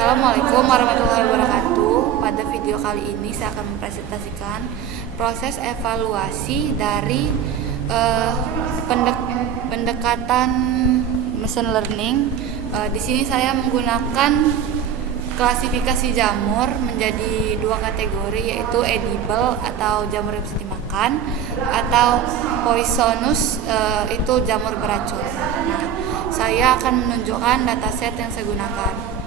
Assalamualaikum warahmatullahi wabarakatuh. Pada video kali ini saya akan mempresentasikan proses evaluasi dari pendekatan machine learning. Di sini saya menggunakan klasifikasi jamur menjadi dua kategori, yaitu edible atau jamur yang bisa dimakan, atau poisonous itu jamur beracun. Nah, saya akan menunjukkan dataset yang saya gunakan.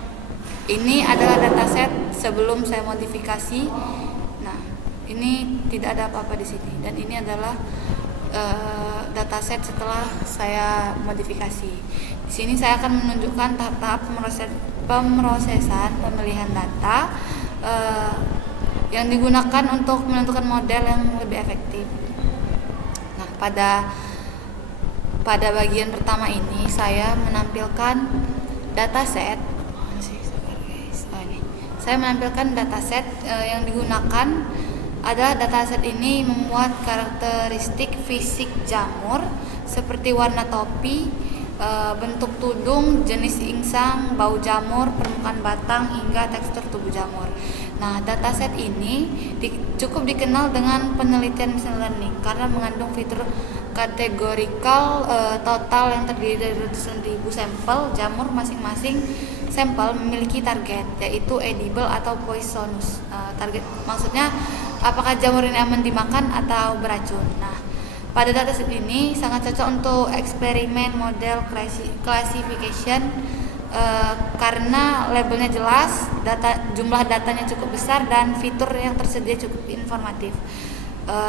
Ini adalah dataset sebelum saya modifikasi. Nah, ini tidak ada apa-apa di sini, dan ini adalah dataset setelah saya modifikasi. Di sini saya akan menunjukkan tahap-tahap pemrosesan pemilihan data yang digunakan untuk menentukan model yang lebih efektif. Nah, pada bagian pertama ini saya menampilkan dataset. Saya menampilkan dataset yang digunakan adalah dataset ini memuat karakteristik fisik jamur seperti warna topi, bentuk tudung, jenis insang, bau jamur, permukaan batang, hingga tekstur tubuh jamur. Nah, dataset ini cukup dikenal dengan penelitian machine learning karena mengandung fitur kategorikal total yang terdiri dari ratusan ribu sampel jamur. Masing-masing sampel memiliki target, yaitu edible atau poisonous. Target maksudnya apakah jamur ini aman dimakan atau beracun. Nah, pada dataset ini sangat cocok untuk eksperimen model classification karena labelnya jelas, jumlah datanya cukup besar, dan fitur yang tersedia cukup informatif.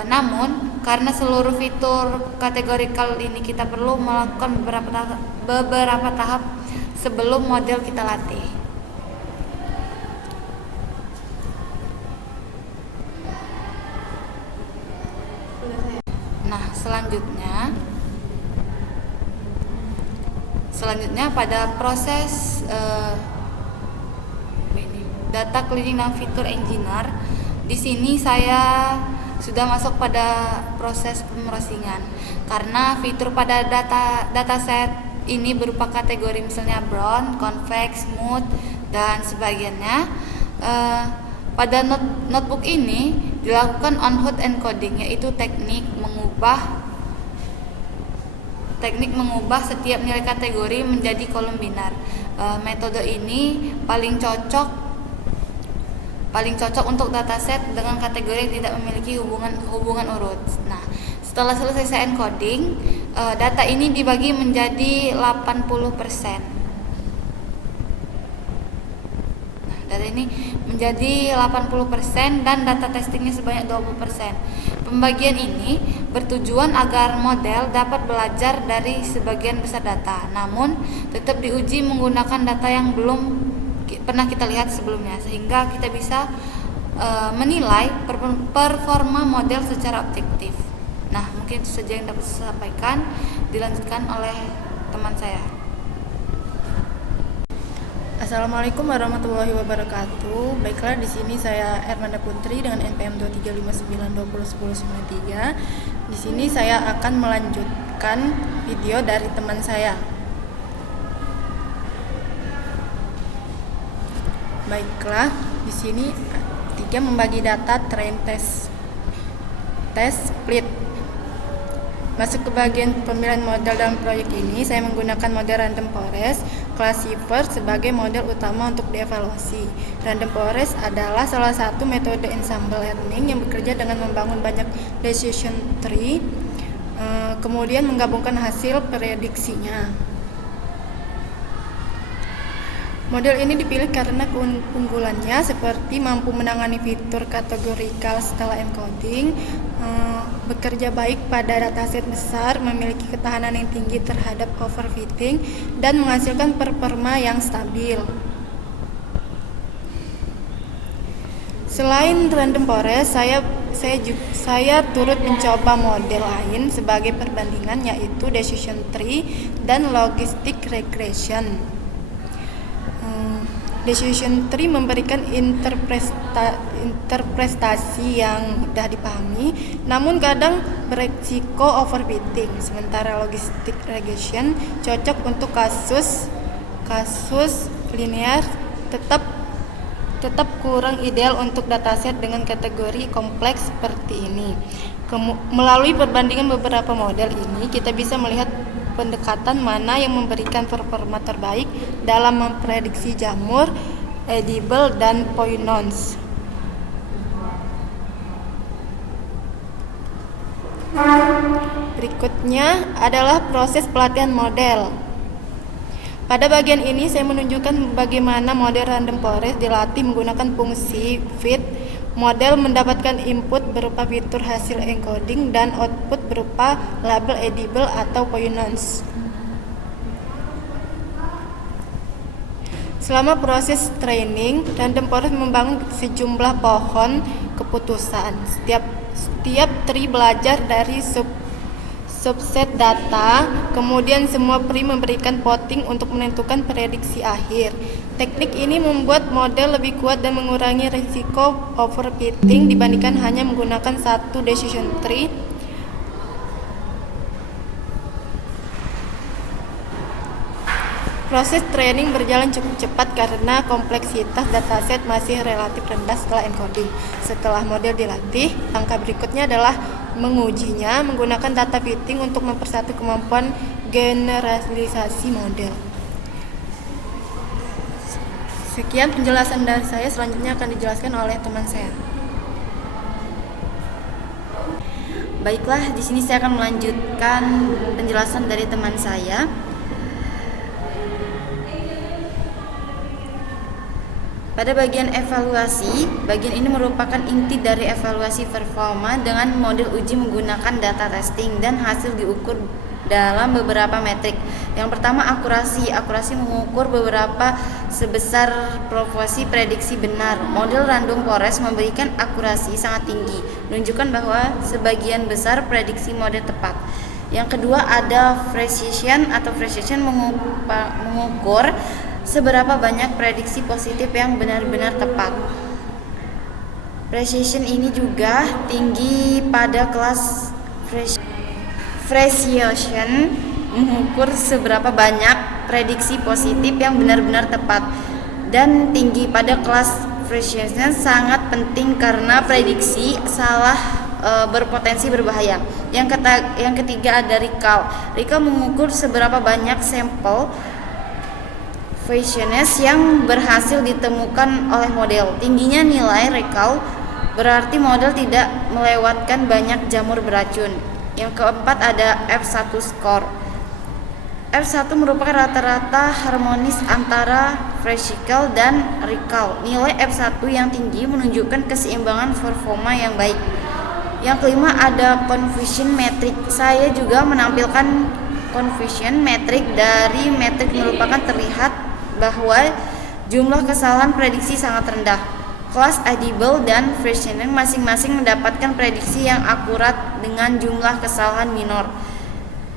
Namun karena seluruh fitur kategorikal ini kita perlu melakukan beberapa tahap sebelum model kita latih. Nah, selanjutnya pada proses data cleaning dan fitur engineer. Di sini saya sudah masuk pada proses pemrosingan karena fitur pada dataset ini berupa kategori misalnya brown, convex, smooth, dan sebagainya. Pada notebook ini dilakukan on-hot encoding, yaitu teknik mengubah setiap nilai kategori menjadi kolom binar. Metode ini paling cocok untuk dataset dengan kategori yang tidak memiliki hubungan urut. Nah, setelah selesai encoding, data ini dibagi menjadi 80%. Nah, data ini menjadi 80% dan data testingnya sebanyak 20%. Pembagian ini bertujuan agar model dapat belajar dari sebagian besar data, namun tetap diuji menggunakan data yang belum pernah kita lihat sebelumnya, sehingga kita bisa menilai performa model secara objektif. Nah, mungkin itu saja yang dapat saya sampaikan. Dilanjutkan oleh teman saya. Assalamualaikum warahmatullahi wabarakatuh. Baiklah, di sini saya Ermanda Putri dengan NPM 23592011093. Di sini saya akan melanjutkan video dari teman saya. Baiklah, di sini 3 membagi data train test split. Masuk ke bagian pemilihan model dalam proyek ini, saya menggunakan model random forest classifier sebagai model utama untuk dievaluasi. Random forest adalah salah satu metode ensemble learning yang bekerja dengan membangun banyak decision tree, kemudian menggabungkan hasil prediksinya. Model ini dipilih karena keunggulannya seperti mampu menangani fitur kategorikal setelah encoding, bekerja baik pada dataset besar, memiliki ketahanan yang tinggi terhadap overfitting, dan menghasilkan performa yang stabil. Selain random forest, saya turut mencoba model lain sebagai perbandingan, yaitu decision tree dan logistic regression. Decision tree memberikan interpretasi yang mudah dipahami, namun kadang beresiko overfitting. Sementara logistic regression cocok untuk kasus linear tetap kurang ideal untuk dataset dengan kategori kompleks seperti ini. Melalui perbandingan beberapa model ini, kita bisa melihat pendekatan mana yang memberikan performa terbaik dalam memprediksi jamur, edible, dan poinons. Berikutnya adalah proses pelatihan model. Pada bagian ini saya menunjukkan bagaimana model random forest dilatih menggunakan fungsi feed. Model mendapatkan input berupa fitur hasil encoding dan output berupa label edible atau poinons. Selama proses training, random forest membangun sejumlah pohon keputusan. Setiap tree belajar dari subset data, kemudian semua pri memberikan voting untuk menentukan prediksi akhir. Teknik ini membuat model lebih kuat dan mengurangi risiko overfitting dibandingkan hanya menggunakan satu decision tree. Proses training berjalan cukup cepat karena kompleksitas dataset masih relatif rendah setelah encoding. Setelah model dilatih, langkah berikutnya adalah mengujinya menggunakan data fitting untuk mempersatu kemampuan generalisasi model. Sekian penjelasan dari saya, selanjutnya akan dijelaskan oleh teman saya. Baiklah, di sini saya akan melanjutkan penjelasan dari teman saya. Pada bagian evaluasi, bagian ini merupakan inti dari evaluasi performa dengan model uji menggunakan data testing dan hasil diukur dalam beberapa metrik. Yang pertama, akurasi. Akurasi mengukur beberapa sebesar proporsi prediksi benar. Model random forest memberikan akurasi sangat tinggi, menunjukkan bahwa sebagian besar prediksi model tepat. Yang kedua ada precision atau precision mengukur seberapa banyak prediksi positif yang benar-benar tepat. Precision ini juga tinggi pada kelas precision mengukur seberapa banyak prediksi positif yang benar-benar tepat, dan tinggi pada kelas precision sangat penting karena prediksi salah berpotensi berbahaya. Yang ketiga ada recall. Recall mengukur seberapa banyak sampel Fashionist yang berhasil ditemukan oleh model. Tingginya nilai recall berarti model tidak melewatkan banyak jamur beracun. Yang keempat ada F1 score. F1 merupakan rata-rata harmonis antara physical dan recall. Nilai F1 yang tinggi menunjukkan keseimbangan performa yang baik. Yang kelima ada confusion metric. Saya juga menampilkan confusion metric. Dari metrik merupakan terlihat bahwa jumlah kesalahan prediksi sangat rendah. Kelas edible dan fractional masing-masing mendapatkan prediksi yang akurat dengan jumlah kesalahan minor.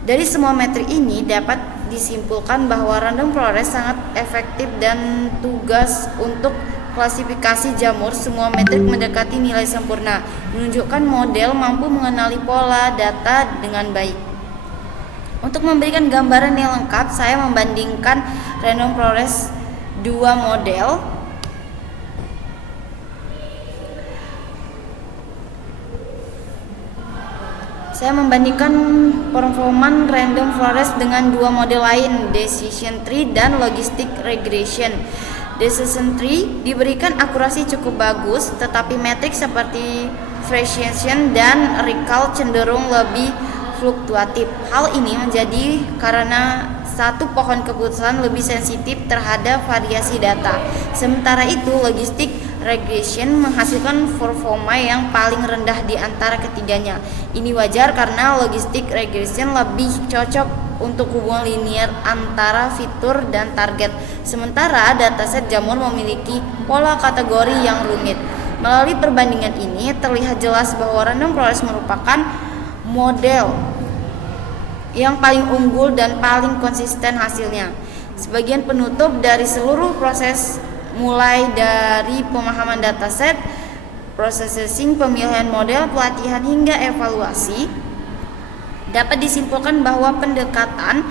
Dari semua metrik ini dapat disimpulkan bahwa random forest sangat efektif dan tugas untuk klasifikasi jamur. Semua metrik mendekati nilai sempurna, menunjukkan model mampu mengenali pola data dengan baik. Untuk memberikan gambaran yang lengkap, saya membandingkan random forest dua model. Saya membandingkan performa random forest dengan dua model lain, decision tree dan logistic regression. Decision tree diberikan akurasi cukup bagus, tetapi metrik seperti precision dan recall cenderung lebih fluktuatif. Hal ini menjadi karena satu pohon keputusan lebih sensitif terhadap variasi data. Sementara itu, logistic regression menghasilkan performa yang paling rendah di antara ketiganya. Ini wajar karena logistic regression lebih cocok untuk hubungan linear antara fitur dan target. Sementara dataset jamur memiliki pola kategori yang rumit. Melalui perbandingan ini terlihat jelas bahwa random forest merupakan model yang paling unggul dan paling konsisten hasilnya. Sebagian penutup dari seluruh proses, mulai dari pemahaman dataset, processing, pemilihan model, pelatihan hingga evaluasi, dapat disimpulkan bahwa pendekatan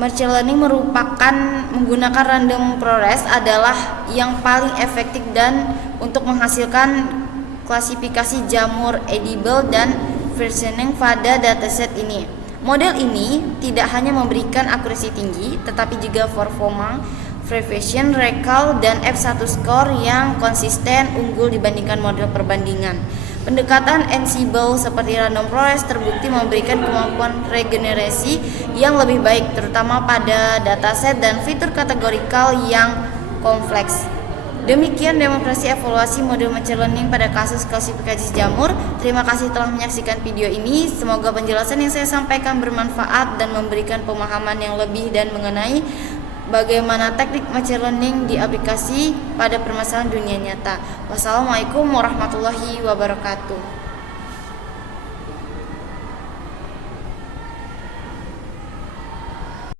machine learning merupakan menggunakan random forest adalah yang paling efektif dan untuk menghasilkan klasifikasi jamur edible dan versioning pada dataset ini. Model ini tidak hanya memberikan akurasi tinggi, tetapi juga performa, precision, recall, dan F1 score yang konsisten unggul dibandingkan model perbandingan. Pendekatan Ansible seperti random forest terbukti memberikan kemampuan regenerasi yang lebih baik, terutama pada dataset dan fitur kategorikal yang kompleks. Demikian demonstrasi evaluasi model machine learning pada kasus klasifikasi jamur. Terima kasih telah menyaksikan video ini. Semoga penjelasan yang saya sampaikan bermanfaat dan memberikan pemahaman yang lebih dan mengenai bagaimana teknik machine learning diaplikasi pada permasalahan dunia nyata. Wassalamualaikum warahmatullahi wabarakatuh.